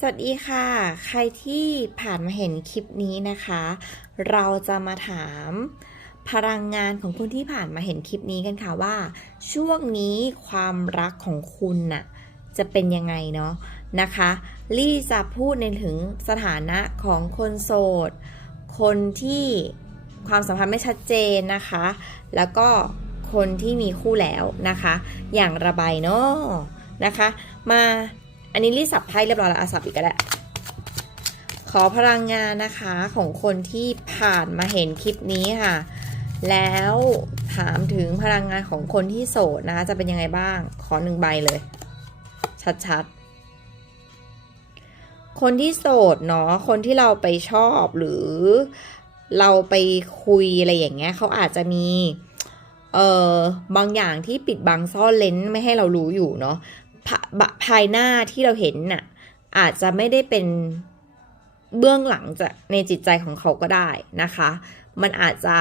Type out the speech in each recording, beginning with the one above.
สวัสดีค่ะ ใครที่ผ่านมาเห็นคลิปนี้นะคะ เราจะมาถามพลังงานของคนที่ผ่านมาเห็นคลิปนี้กันค่ะว่า ช่วงนี้ความรักของคุณน่ะจะเป็นยังไงเนาะนะคะลี่จะพูดในถึงสถานะของคนโสด คนที่ความสัมพันธ์ไม่ชัดเจนนะคะ แล้วก็คนที่มีคู่แล้วนะคะ อย่างระบายเนาะนะคะ มา อันนี้รีสับไพ่เรียบร้อยแล้วอาสับอีกก็ได้ขอพลังงานนะคะของคนที่ผ่านมาเห็นคลิปนี้ค่ะ แล้วถามถึงพลังงานของคนที่โสดนะคะจะเป็นยังไงบ้าง ขอหนึ่งใบเลย ชัดๆ คนที่โสดเนาะคนที่เราไปชอบหรือเราไปคุยอะไรอย่างเงี้ยเขาอาจจะมีเอ่อบางอย่างที่ปิดบังซ่อนเลนไม่ให้เรารู้อยู่เนาะ ภาายหน้าที่เราเห็นน่ะอาจจะไม่ได้เป็นเบื้องหลังจากในจิตใจของเขาก็ได้นะคะ มันอาจจะ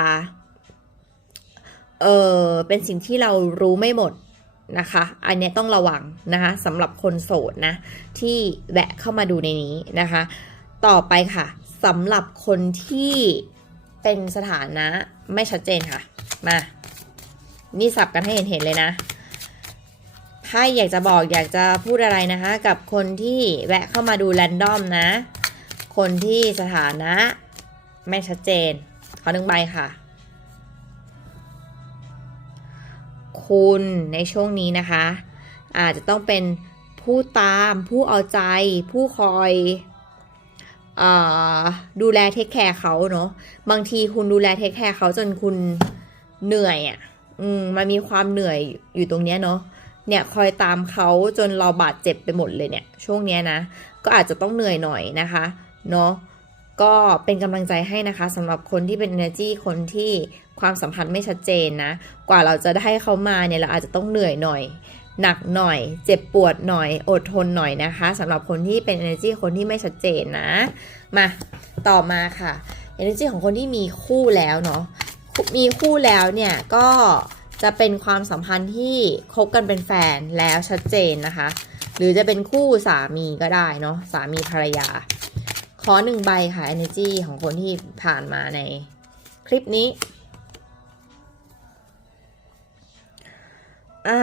เออเป็นสิ่งที่เรารู้ไม่หมดนะคะ อันนี้ต้องระวังนะคะสำหรับคนโสดนะ ที่แวะเข้ามาดูในนี้นะคะ ต่อไปค่ะสำหรับคนที่เป็นสถานะไม่ชัดเจนค่ะ มา นี่สับกันให้เห็นเห็นๆเลยนะ ถ้าอยากจะบอกอยากจะพูดอะไรนะคะ กับคนที่แวะเข้ามาดูแรนดอมนะ คนที่สถานะ ไม่ชัดเจน ขอหนึ่งใบค่ะ คุณในช่วงนี้นะคะ อาจจะต้องเป็นผู้ตามผู้เอาใจ ผู้คอยออดูแลเทคแคร์เขาเนาะบางทีคุณดูแลเทคแคร์เขาจนคุณเหนื่อยอะ่ะ อืมมันมีความเหนื่อยอยู่ตรงเนี้ยเนาะ เนี่ยคอยตามเขาจนเราบาดเจ็บไปหมดเลยเนี่ยช่วงเนี้ยนะ ก็อาจจะต้องเหนื่อยหน่อยนะคะเนาะก็เป็นกำลังใจให้นะคะสำหรับคนที่เป็น energy คนที่ความสัมพันธ์ไม่ชัดเจนนะ กว่าเราจะได้เขามาเนี่ยเราอาจจะต้องเหนื่อยหน่อย หนักหน่อย เจ็บปวดหน่อย อดทนหน่อยนะคะสำหรับคนที่เป็น energy คนที่ไม่ชัดเจนนะ มาต่อมาค่ะ energy ของคนที่มีคู่แล้วเนาะมีคู่แล้วเนี่ยก็ จะเป็นความสัมพันธ์ที่คบกันเป็นแฟนแล้วชัดเจนนะคะ หรือจะเป็นคู่สามีก็ได้เนาะสามีภรรยา ขอหนึ่งใบค่ะ energy ของคนที่ผ่านมาในคลิปนี้อ่า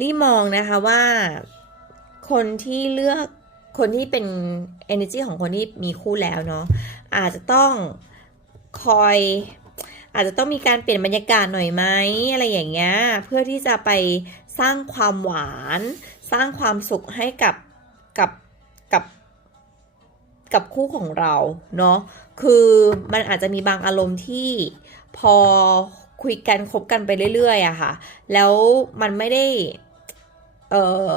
ลี่มองนะคะว่าคนที่เลือกคนที่เป็น energy ของคนที่มีคู่แล้วเนาะอาจจะต้องคอย อาจจะต้องมีการเปลี่ยนบรรยากาศหน่อยไหมอะไรอย่างเงี้ยเพื่อที่จะไปสร้างความหวาน สร้างความสุขให้กับกับกับกับคู่ของเราเนาะคือมันอาจจะมีบางอารมณ์ที่พอคุยกันคบกันไปเรื่อยๆอะค่ะ แล้วมันไม่ได้ เออ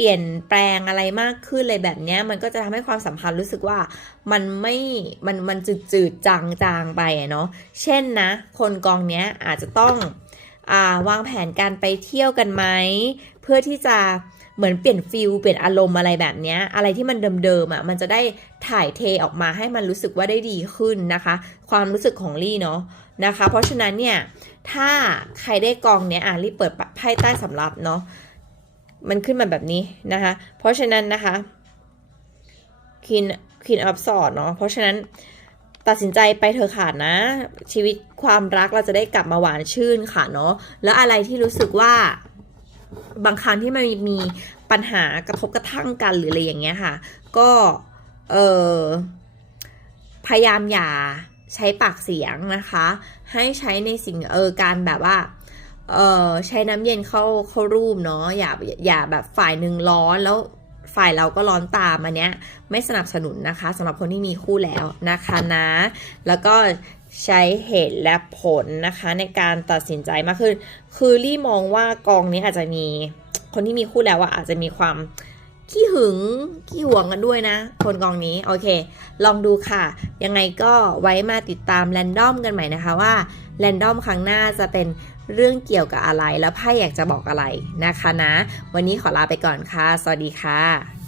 ปลี่ยนแปลงอะไรมากขึ้นเลยแบบเนี้ยมันก็จะทำให้ความสัมพันธ์รู้สึกว่ามันไม่ มันมันจืดจืดจางจางไปเนาะ เช่นนะ คนกองเนี้ยอาจจะต้องอาวางแผนการไปเที่ยวกันไหมเพื่อที่จะเหมือนเปลี่ยนฟิลเปลี่ยนอารมณ์อะไรแบบเนี้ยอะไรที่มันเดิมๆอะมันจะได้ถ่ายเทออกมาให้มันรู้สึกว่าได้ดีขึ้นนะคะ ความรู้สึกของลี่เนาะนะคะ เพราะฉะนั้นเนี่ยถ้าใครได้กองเนี้ยอะรีบเปิดไพ่ใต้สำรับเนาะ มันขึ้นมาแบบนี้นะคะ เพราะฉะนั้นนะคะคินคินอัพสอดเนาะเพราะฉะนั้นตัดสินใจไปเธอขาดนะ ชีวิตความรักเราจะได้กลับมาหวานชื่นค่ะเนาะแล้วอะไรที่รู้สึกว่าบางครั้งที่มันมีปัญหากระทบกระทั่งกันหรืออะไรอย่างเงี้ยค่ะ ก็เออพยายามอย่าใช้ปากเสียงนะคะ ให้ใช้ในสิ่งเออการแบบว่า เอ่อใช้น้ำเย็นเข้าเข้ารูปเนาะอย่าอย่าแบบฝ่ายหนึ่งร้อนแล้วฝ่ายเราก็ร้อนตามอันเนี้ยไม่สนับสนุนนะคะสำหรับคนที่มีคู่แล้วนะคะนะ แล้วก็ใช้เหตุและผลนะคะในการตัดสินใจมากขึ้น คือรี่มองว่ากองนี้อาจจะมีคนที่มีคู่แล้วอะอาจจะมีความขี้หึงขี้หวงกันด้วยนะ คนกองนี้โอเค ลองดูค่ะ ยังไงก็ไว้มาติดตามแรนดอมกันใหม่นะคะว่า แรนดอมครั้งหน้าจะเป็นเรื่องเกี่ยวกับอะไรแล้วไพ่อยากจะบอกอะไรนะคะนะ วันนี้ขอลาไปก่อนค่ะ สวัสดีค่ะ